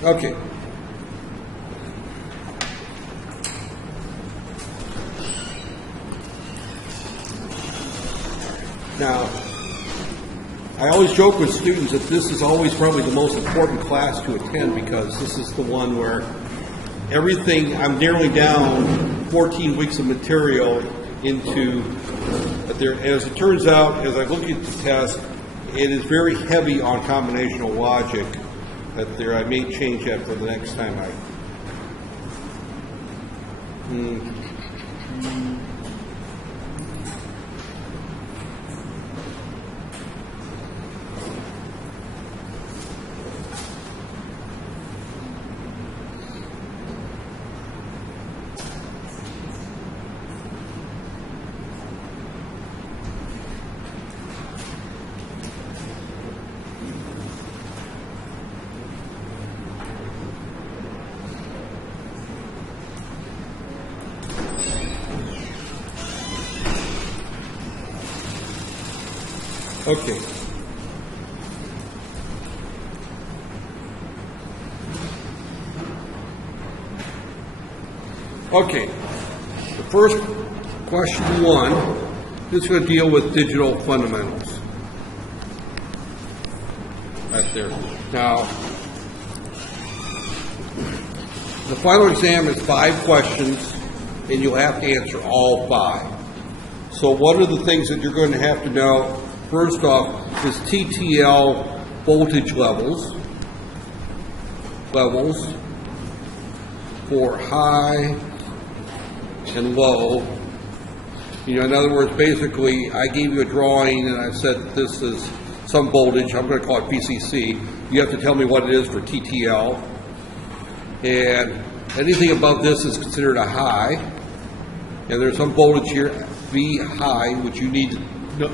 Okay. Now, I always joke with students that this is always probably the most important class to attend because this is the one where everything, I'm narrowing down 14 weeks of material into, as it turns out, as I look at the test, it is very heavy on combinational logic. I may change that for the next time Okay. Okay. The first question one is going to deal with digital fundamentals. Right there. Now, the final exam is 5 questions, and you'll have to answer all 5. So what are the things that you're going to have to know? First off, is TTL voltage levels for high and low. In other words, basically, I gave you a drawing and I said that this is some voltage. I'm going to call it VCC. You have to tell me what it is for TTL. And anything above this is considered a high. And there's some voltage here, V high, which you need to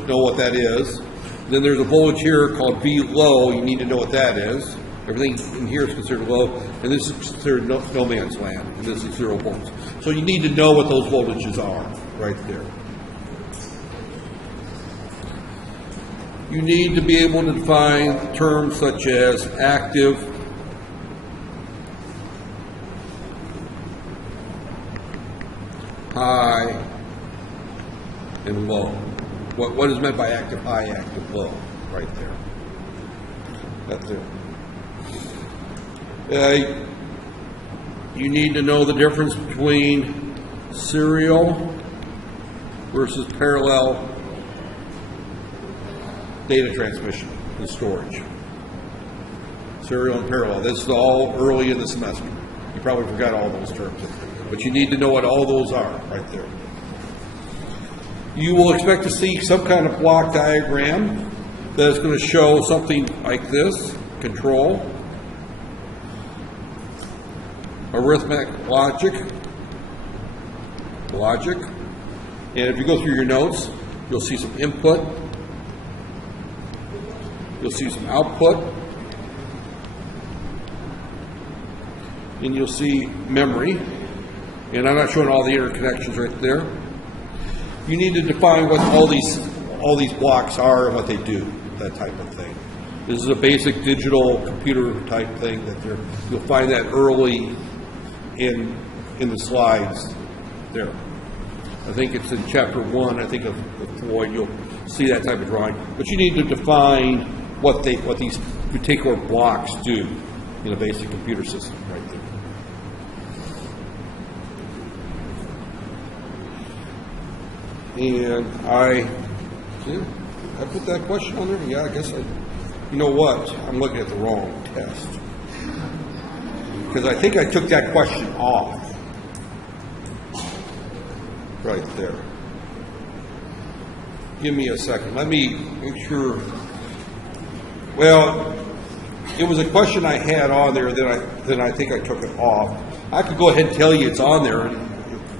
know what that is. Then there's a voltage here called V low. You need to know what that is. Everything in here is considered low, and this is considered no man's land, and this is 0 volts. So you need to know what those voltages are right there. You need to be able to define terms such as active, high, and low. What is meant by active high, active low, right there. That's it. You need to know the difference between serial versus parallel data transmission and storage. Serial and parallel. This is all early in the semester. You probably forgot all those terms, but you need to know what all those are right there. You will expect to see some kind of block diagram that is going to show something like this: control, arithmetic logic, and if you go through your notes, you'll see some input, you'll see some output, and you'll see memory. And I'm not showing all the interconnections right there. You need to define what all these blocks are and what they do, that type of thing. This is a basic digital computer type thing that you'll find that early in the slides there. I think it's in chapter 1, I think of Floyd, you'll see that type of drawing. But you need to define what these particular blocks do in a basic computer system right there. And I put that question on there? Yeah, I guess you know what? I'm looking at the wrong test. Because I think I took that question off. Right there. Give me a second. Let me make sure. Well, it was a question I had on there, then I think I took it off. I could go ahead and tell you it's on there, and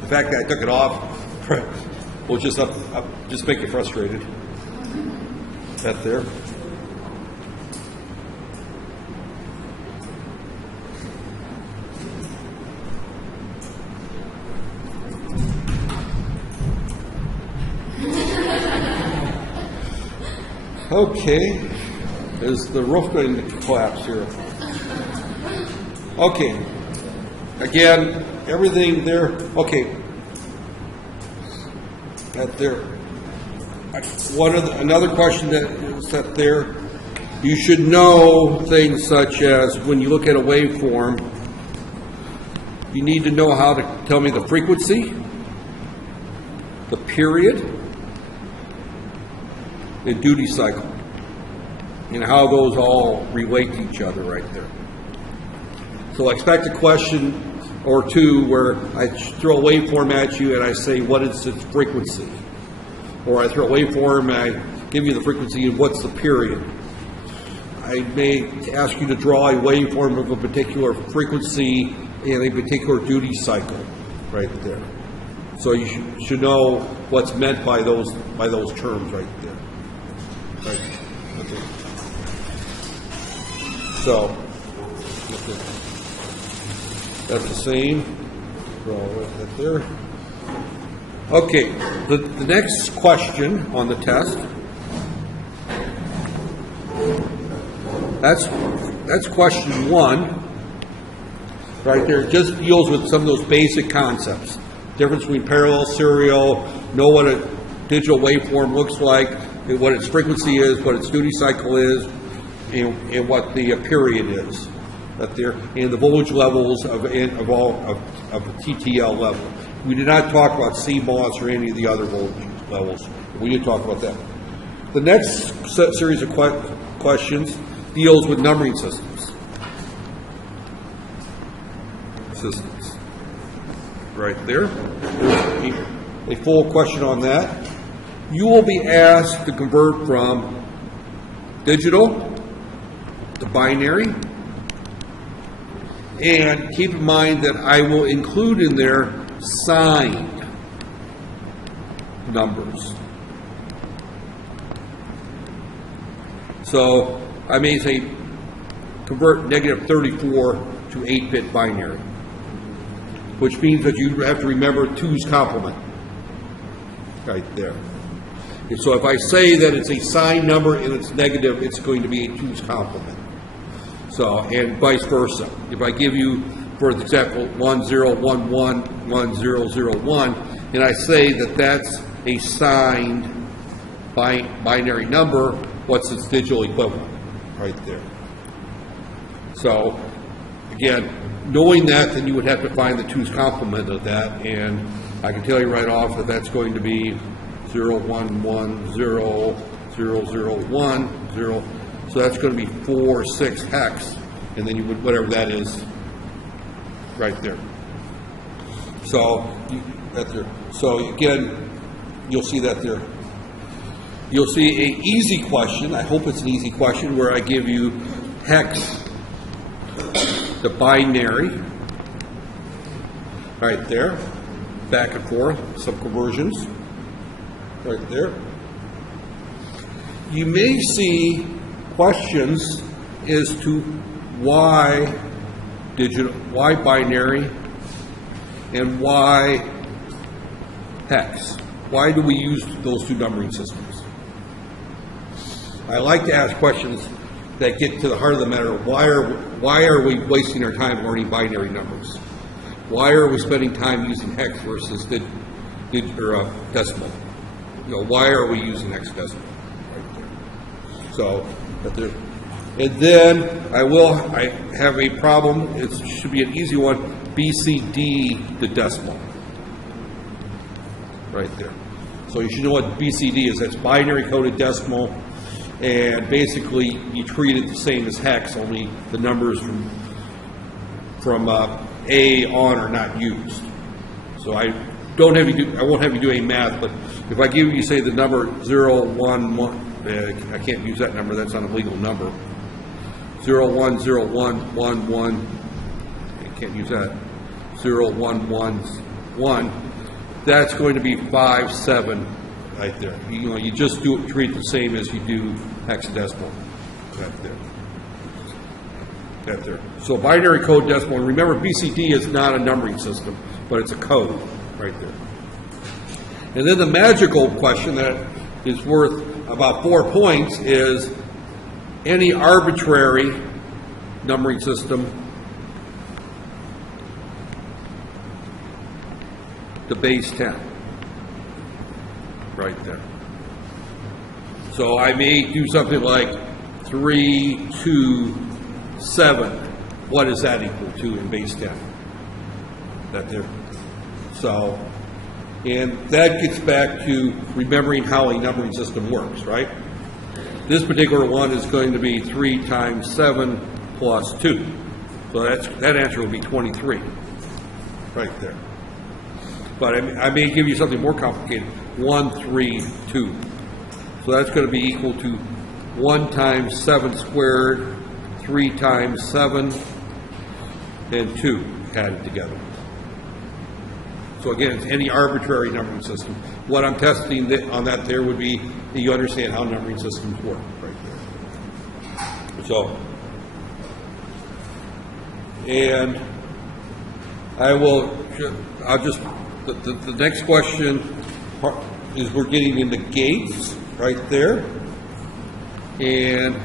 the fact that I took it off will just make you frustrated. That there. Okay, is the roof going to collapse here? Okay. Again, everything there. Okay. That there. Another question that is that there. You should know things such as when you look at a waveform, you need to know how to tell me the frequency, the period, the duty cycle, and how those all relate to each other right there. So expect a question or two where I throw a waveform at you and I say, what is its frequency? Or I throw a waveform and I give you the frequency and what's the period? I may ask you to draw a waveform of a particular frequency and a particular duty cycle right there. So you should know what's meant by those terms right there. Right. Okay. So that's the same. Draw that there. Okay. The next question on the test. That's question 1 right there. It just deals with some of those basic concepts. Difference between parallel, serial, know what a digital waveform looks like, what its frequency is, what its duty cycle is, and what the period is. That there, and the voltage levels of TTL level. We did not talk about CMOS or any of the other voltage levels. We did talk about that. The next series of questions deals with numbering systems. Right there. There's a full question on that. You will be asked to convert from digital to binary. And keep in mind that I will include in there signed numbers. So I may say convert negative 34 to 8-bit binary, which means that you have to remember 2's complement right there. And so if I say that it's a signed number and it's negative, it's going to be a 2's complement. So, and vice versa. If I give you, for example, 10111001, and I say that that's a signed binary number, what's its digital equivalent? Right there. So, again, knowing that, then you would have to find the 2's complement of that, and I can tell you right off that that's going to be 0110001, so that's going to be 4/6 hex, and then you would, whatever that is, right there. So, right there. So again, you'll see that there. You'll see an easy question. I hope it's an easy question where I give you hex to binary right there, back and forth, some conversions right there. You may see questions as to why digital, why binary, and why hex. Why do we use those 2 numbering systems? I like to ask questions that get to the heart of the matter. Why are we wasting our time learning binary numbers? Why are we spending time using hex versus decimal? You know, why are we using hexadecimal? Right there. So, and then I have a problem. It should be an easy one. BCD to decimal. Right there. So you should know what BCD is. That's binary coded decimal. And basically, you treat it the same as hex, only the numbers from A on are not used. So I won't have you do any math, but if I give you, say, the number 011, I can't use that number. That's not a legal number. 010111, I can't use that. 0111. That's going to be 57. Right there. You just treat it the same as you do hexadecimal. Right there. Right there. So binary code decimal. And remember, BCD is not a numbering system, but it's a code right there. And then the magical question that is worth about 4 points is any arbitrary numbering system to base 10. Right there. So I may do something like 3, 2, 7. What is that equal to in base 10? That there. So, and that gets back to remembering how a numbering system works, right? This particular one is going to be 3 times 7 plus 2. So that answer will be 23, right there. But I may give you something more complicated. 1, 3, 2. So that's going to be equal to 1 times 7 squared, 3 times 7, and 2 added together. So again, it's any arbitrary numbering system. What I'm testing on that there would be that you understand how numbering systems work right there. So, and I'll just, the next question is we're getting into gates right there. And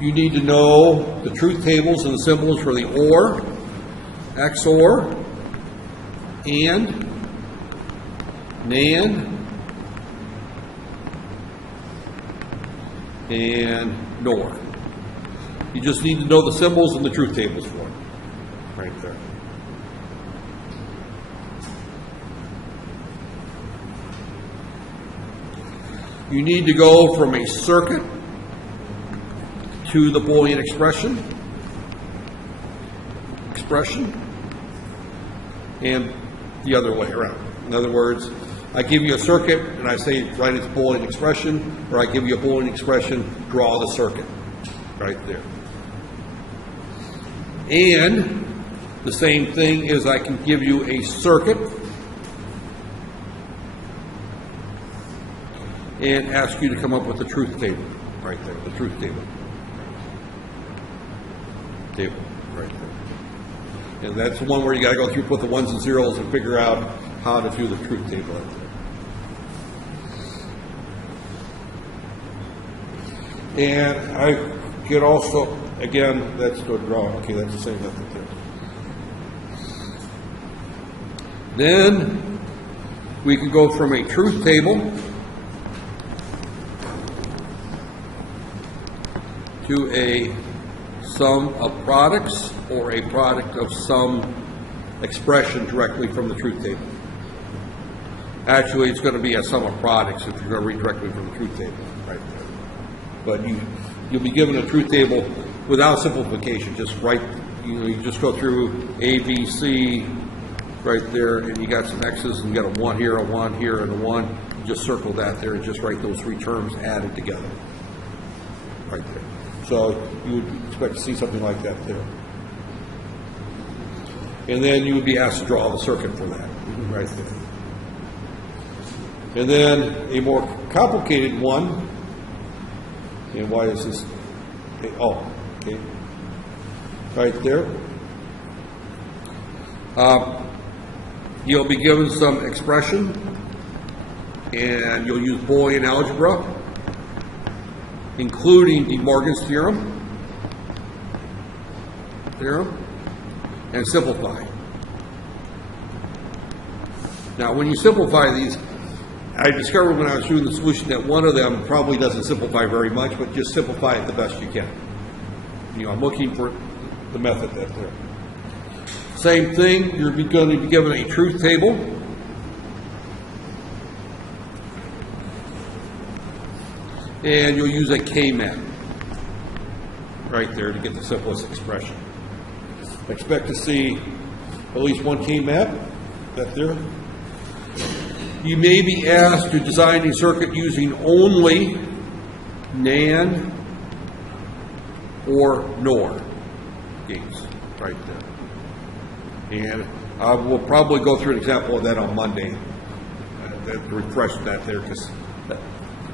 you need to know the truth tables and the symbols for the OR, XOR, AND, NAND, and NOR. You just need to know the symbols and the truth tables for it, right there. You need to go from a circuit to the Boolean expression, and the other way around. In other words, I give you a circuit and I say write its Boolean expression, or I give you a Boolean expression, draw the circuit, right there. And the same thing is I can give you a circuit and ask you to come up with the truth table, right there, the truth table. Right there. And that's the one where you got to go through, put the ones and zeros, and figure out how to do the truth table right there. And I could also, again, that's the draw. Okay, that's the same method there. Then we can go from a truth table to a sum of products, or a product of some expression directly from the truth table. Actually, it's going to be a sum of products if you're going to read directly from the truth table, right there. But you'll be given a truth table without simplification. Just write, you just go through A, B, C, right there, and you got some X's, and you got a 1 here, a 1 here, and a 1. You just circle that there and just write those 3 terms added together, right there. So you would expect to see something like that there. And then you would be asked to draw the circuit for that, right there. And then a more complicated one, and why is this? Oh, okay. Right there. You'll be given some expression, and you'll use Boolean algebra, including De Morgan's theorem, and simplify. Now, when you simplify these, I discovered when I was doing the solution that one of them probably doesn't simplify very much, but just simplify it the best you can. I'm looking for the method that's there. Same thing, you're going to be given a truth table. And you'll use a K-map right there to get the simplest expression. Expect to see at least one K-map, that there. You may be asked to design a circuit using only NAND or NOR gates, right there. And I will probably go through an example of that on Monday, to refresh that there, because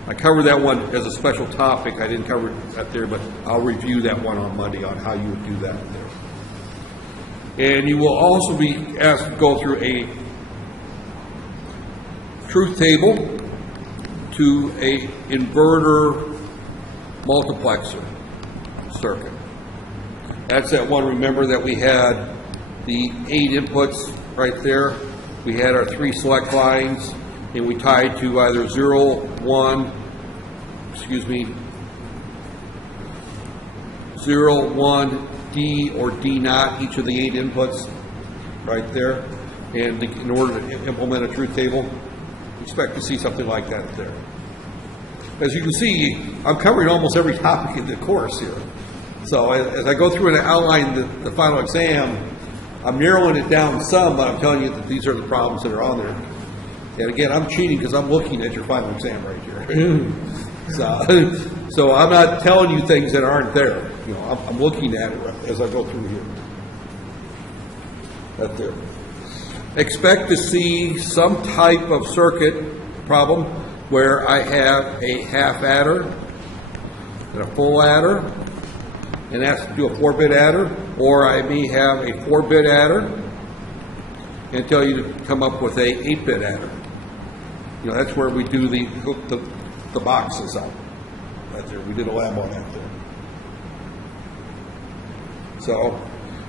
I covered that one as a special topic. I didn't cover that there, but I'll review that one on Monday on how you would do that there. And you will also be asked to go through a truth table to a inverter multiplexer circuit. That's that one, remember, that we had the 8 inputs right there, we had our 3 select lines, and we tied to either 0, 1, 0, 1, D, or D naught, each of the 8 inputs right there. And in order to implement a truth table, expect to see something like that there. As you can see, I'm covering almost every topic in the course here. So as I go through and outline the final exam, I'm narrowing it down some, but I'm telling you that these are the problems that are on there. And again, I'm cheating because I'm looking at your final exam right here. So I'm not telling you things that aren't there. You know, I'm looking at it as I go through here. Right there. Expect to see some type of circuit problem where I have a half adder and a full adder, and ask to do a 4-bit adder, or I may have a 4-bit adder and tell you to come up with a 8-bit adder. You know, that's where we do the boxes up. Right there. We did a lab on that there. So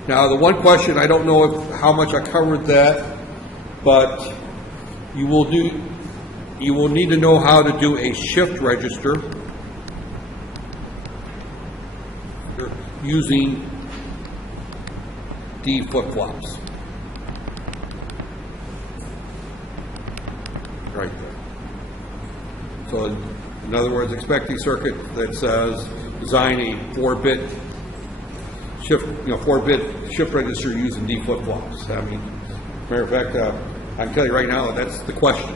now the one question, I don't know how much I covered that, but you will need to know how to do a shift register using D flip-flops. Right there. So in other words, expect a circuit that says design a 4-bit shift, 4-bit shift register using D flip-flops. I mean, matter of fact, I can tell you right now that's the question.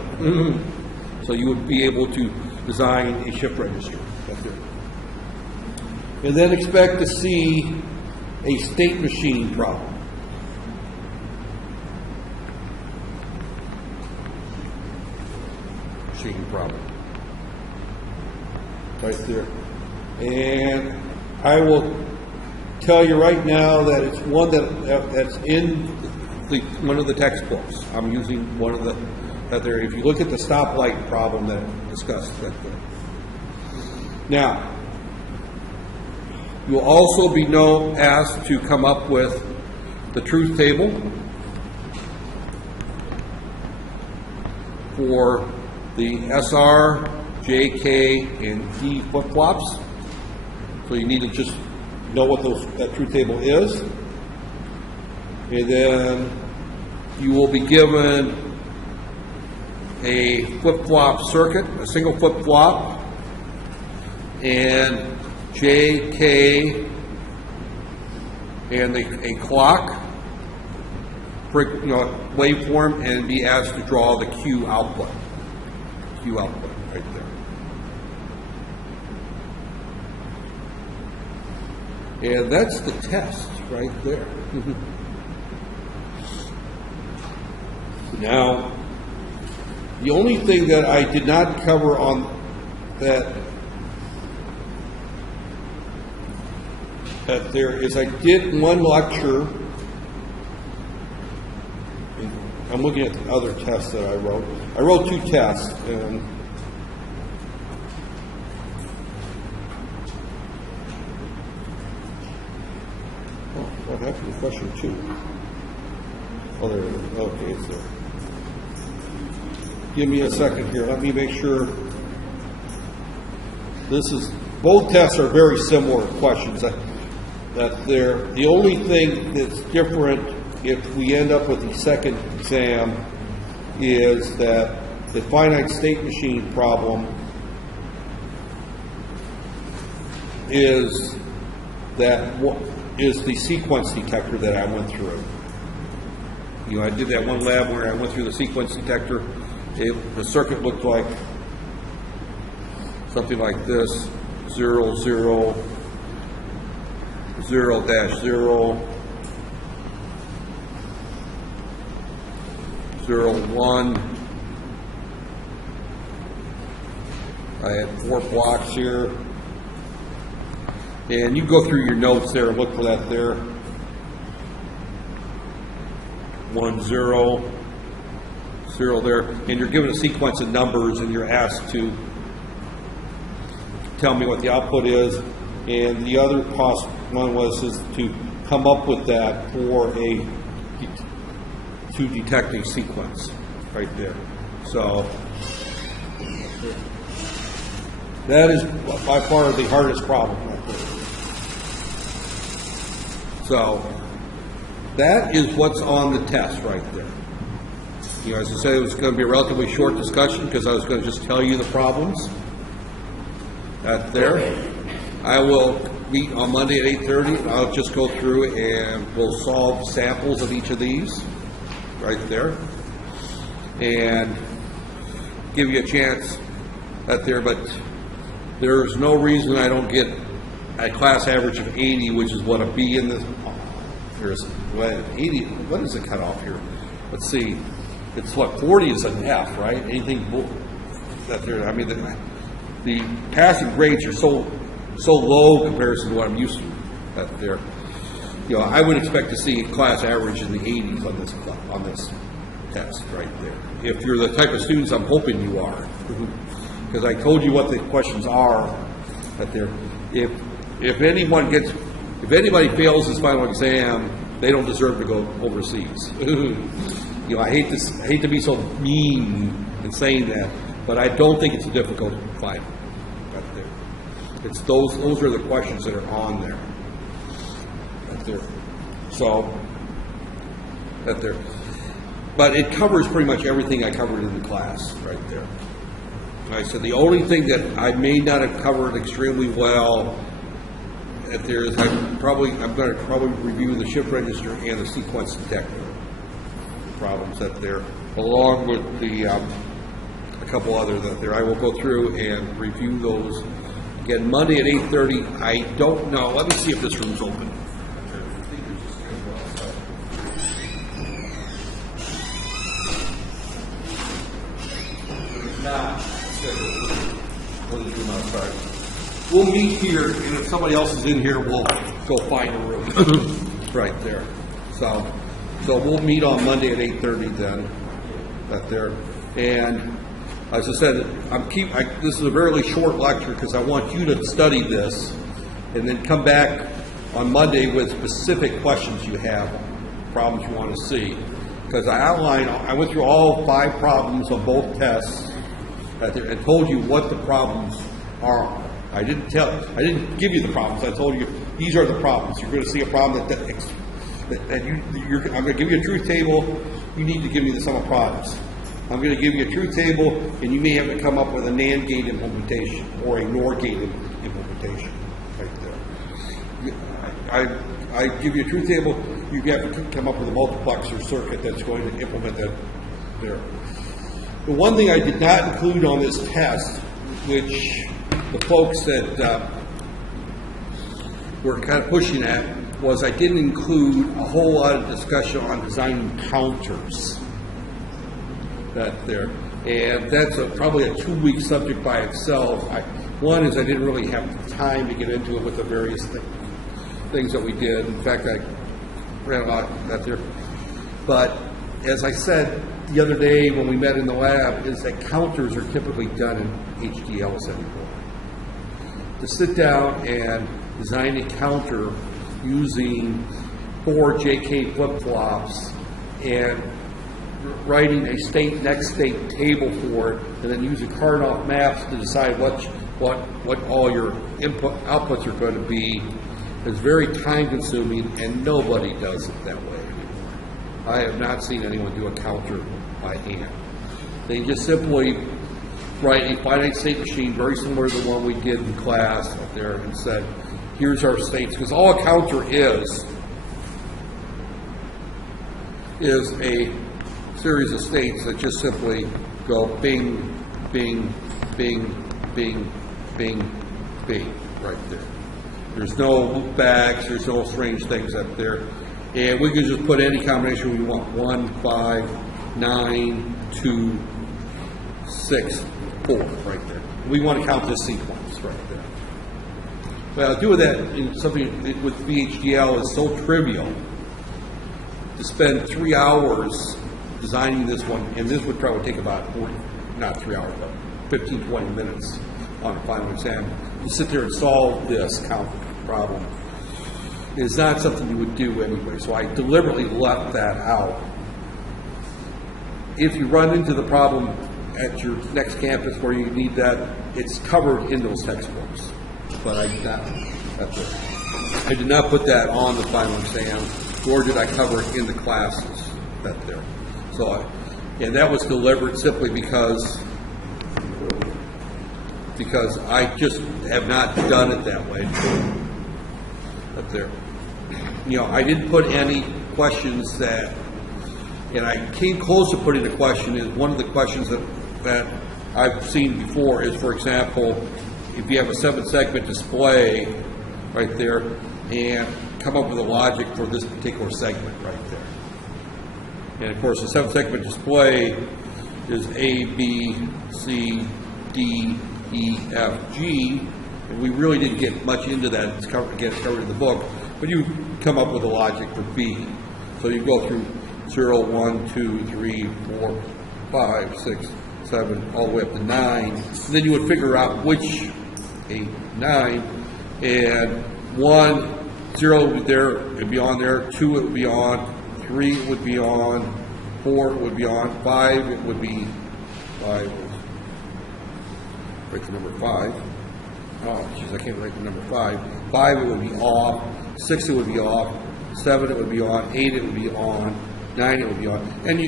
So you would be able to design a shift register. Right there. And then expect to see a state machine problem. Machine problem. Right there. And I will tell you right now that it's one that's in one of the textbooks. I'm using one of the there. If you look at the stoplight problem that I discussed right there. Now, you'll also be asked to come up with the truth table for the SR, JK, and D flip-flops. So you need to just know what that truth table is. And then you will be given a flip-flop circuit, a single flip-flop, and JK, and a clock, waveform, and be asked to draw the Q output. Q output right there. And that's the test right there. Now, the only thing that I did not cover on that there is I did one lecture. I'm looking at the other tests that I wrote. I wrote 2 tests, and what happened to question 2? Oh, there it is. Okay, it's there. Give me a second here. Let me make sure. Both tests are very similar questions. The only thing that's different if we end up with the second exam is that the finite state machine problem is the sequence detector that I went through. I did that one lab where I went through the sequence detector. The circuit looked like something like this: 0, 0, 0 dash 0, 0, 1. I had 4 blocks here. And you go through your notes there and look for that there. 1, 0, 0 there. And you're given a sequence of numbers and you're asked to tell me what the output is. And the other one is to come up with that for to detect a sequence. right there. So that is by far the hardest problem right there. So that is what's on the test right there. You know, as I said, it was going to be a relatively short discussion because I was going to just tell you the problems. That there. I will meet on Monday at 8:30. I'll just go through and we'll solve samples of each of these right there and give you a chance at there. But there's no reason I don't get a class average of 80, which is what a B in this. There's 80. What is the cutoff here? Let's see. It's what 40 is an F, right? Anything that there. I mean, the passing grades are so low in comparison to what I'm used to. That there. You know, I would expect to see a class average in the 80s on this test right there. If you're the type of students I'm hoping you are, because I told you what the questions are. That there. If anybody fails this final exam, they don't deserve to go overseas. You know, I hate to be so mean in saying that, but I don't think it's a difficult final. Right there. It's those are the questions that are on there. Right there. So right there. But it covers pretty much everything I covered in the class right there. Like I said, the only thing that I may not have covered extremely well that there is I'm going to probably review the shift register and the sequence detector problems that there, along with the a couple other that there. I will go through and review those again Monday at 8:30. I don't know. Let me see if this room's open. We'll meet here, and if somebody else is in here, we'll go find a room right there. So we'll meet on Monday at 8:30 then. Right there, and as I said, this is a very short lecture because I want you to study this, and then come back on Monday with specific questions you have, problems you want to see. Because I went through all 5 problems on both tests right there, and told you what the problems are. I didn't give you the problems. I told you these are the problems. You're going to see a problem I'm going to give you a truth table. You need to give me the sum of products. I'm going to give you a truth table, and you may have to come up with a NAND gate implementation or a NOR gate implementation. Right there. I give you a truth table. You have to come up with a multiplexer circuit that's going to implement that there. The one thing I did not include on this test, which the folks that were kind of pushing at, was I didn't include a whole lot of discussion on designing counters. That there, and that's probably a 2-week subject by itself. One is I didn't really have the time to get into it with the various things that we did. In fact, I ran a lot of that there. But as I said the other day when we met in the lab, is that counters are typically done in HDLs anymore. To sit down and design a counter using 4 JK flip-flops and writing a state next state table for it, and then using Karnaugh maps to decide what all your outputs are going to be, is very time consuming, and nobody does it that way anymore. I have not seen anyone do a counter by hand. They just simply write a finite state machine very similar to the one we did in class up there and said, here's our states, because all a counter is a series of states that just simply go bing, bing, bing, bing, bing, bing, right there. There's no loop backs, there's no strange things up there. And we can just put any combination we want, 1, 5, 9, 2, 6, 4, right there. We want to count this sequence right there. Well, doing that in something with VHDL is so trivial. To spend 3 hours designing this one, and this would probably take about not 3 hours, but 15, 20 minutes on a final exam. To sit there and solve this count problem is not something you would do anyway. So I deliberately left that out. if you run into the problem at your next campus where you need that, it's covered in those textbooks. But I did not put that on the final exam, nor did I cover it in the classes that there. So, and that was deliberate simply because I just have not done it that way. Up there, you know, I didn't put any questions that, and I came close to putting the question is one of the questions that I've seen before is, for example, if you have a 7-segment display right there and come up with a logic for this particular segment right there. And of course, the 7-segment display is A, B, C, D, E, F, G, and we really didn't get much into that. It's covered in the book, but you come up with a logic for B. So you go through 0, 1, 2, 3, 4, 5, 6, 7, all the way up to 9. And then you would figure out which 8, 9, and 1, 0 would be there, it would be on there, 2 it would be on, 3 it would be on, 4 it would be on, 5 it would be, 5, write the number 5. Oh, jeez, I can't write the number 5. 5 it would be off, 6 it would be off, 7 it would be on, 8 it would be on, 9 it would be on, and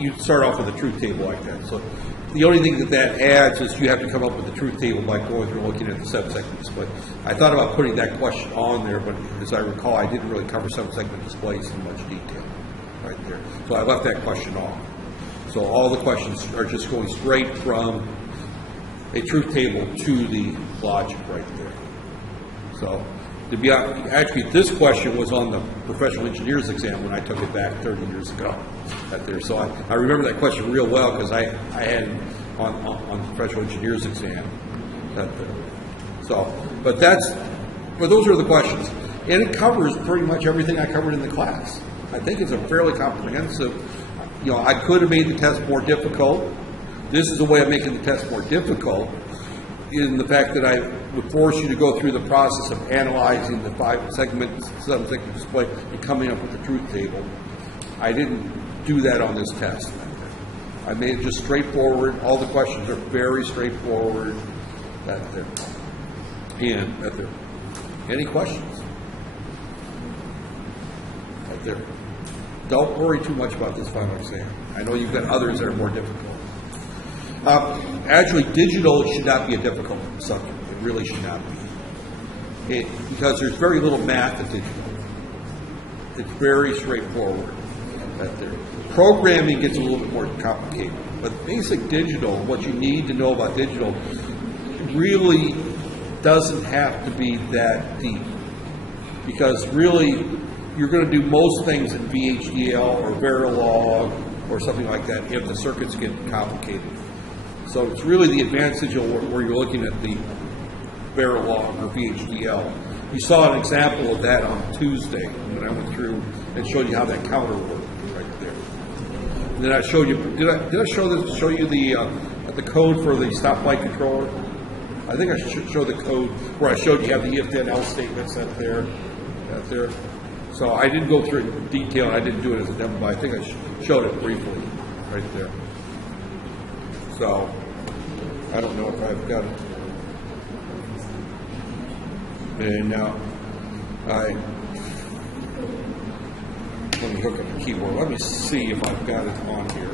you start off with a truth table like that. So the only thing that adds is you have to come up with the truth table by going through looking at the 7-segment display. I thought about putting that question on there, but as I recall, I didn't really cover 7-segment displays in much detail right there. So I left that question off. So all the questions are just going straight from a truth table to the logic right there. So to be honest, actually, this question was on the professional engineers exam when I took it back 30 years ago. Right there. So I remember that question real well because I had it on the professional engineers exam. Right there. So, but those are the questions, and it covers pretty much everything I covered in the class. I think it's a fairly comprehensive. You know, I could have made the test more difficult. This is a way of making the test more difficult, in the fact that I would force you to go through the process of analyzing the 7-segment display and coming up with the truth table. I didn't do that on this test. I made it just straightforward. All the questions are very straightforward. That's it. And that's it. Any questions? Right there. Don't worry too much about this final exam. I know you've got others that are more difficult. Actually, digital should not be a difficult subject. It really should not be. Because there's very little math in digital. It's very straightforward. Right there. Programming gets a little bit more complicated. But basic digital, what you need to know about digital, really doesn't have to be that deep. Because really, you're going to do most things in VHDL or Verilog or something like that if the circuits get complicated. So it's really the advanced digital where you're looking at the Verilog or VHDL. You saw an example of that on Tuesday when I went through and showed you how that counter worked right there. And then I showed you. Did I show you the code for the stoplight controller? I think I should show the code where I showed you have the if-then else statements out there. So I didn't go through it in detail. I didn't do it as a demo, but I think I showed it briefly right there. So I don't know if I've got it. And now let me hook up the keyboard. Let me see if I've got it on here.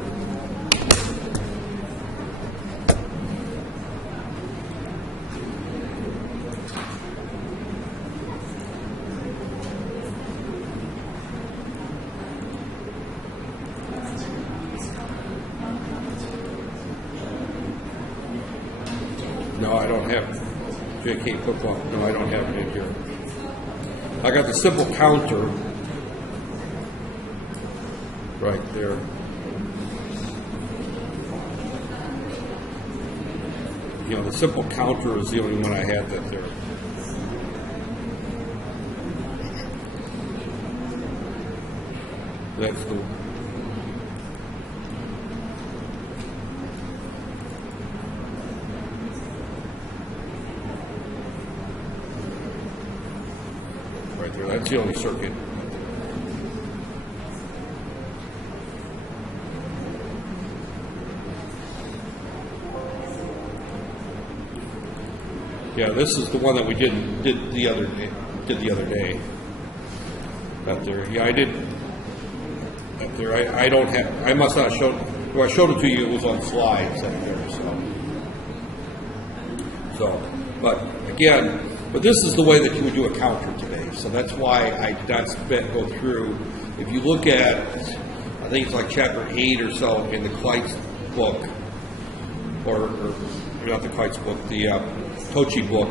No, I don't have JK flip-flop. No, I don't have it in here. I got the simple counter right there. You know, the simple counter is the only one I had that there. That's the right there. That's the only circuit. Yeah, this is the one that we did the other day. Up there, yeah, I did. Up there, I don't have. I must not have showed. When I showed it to you, it was on slides up there. But again, this is the way that you would do a counter today. So that's why I did not go through. If you look at, I think it's like chapter 8 or so in the Kleitz book, or not the Kleitz book, the Tochi book,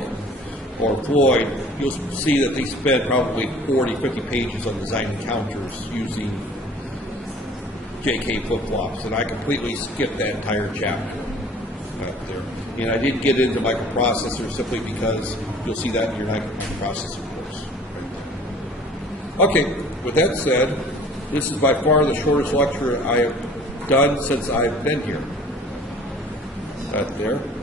or Floyd, you'll see that they spend probably 40, 50 pages on designing counters using JK flip-flops, and I completely skipped that entire chapter up there. And I didn't get into microprocessors simply because you'll see that in your microprocessor course. Okay, with that said, this is by far the shortest lecture I have done since I've been here. Right there.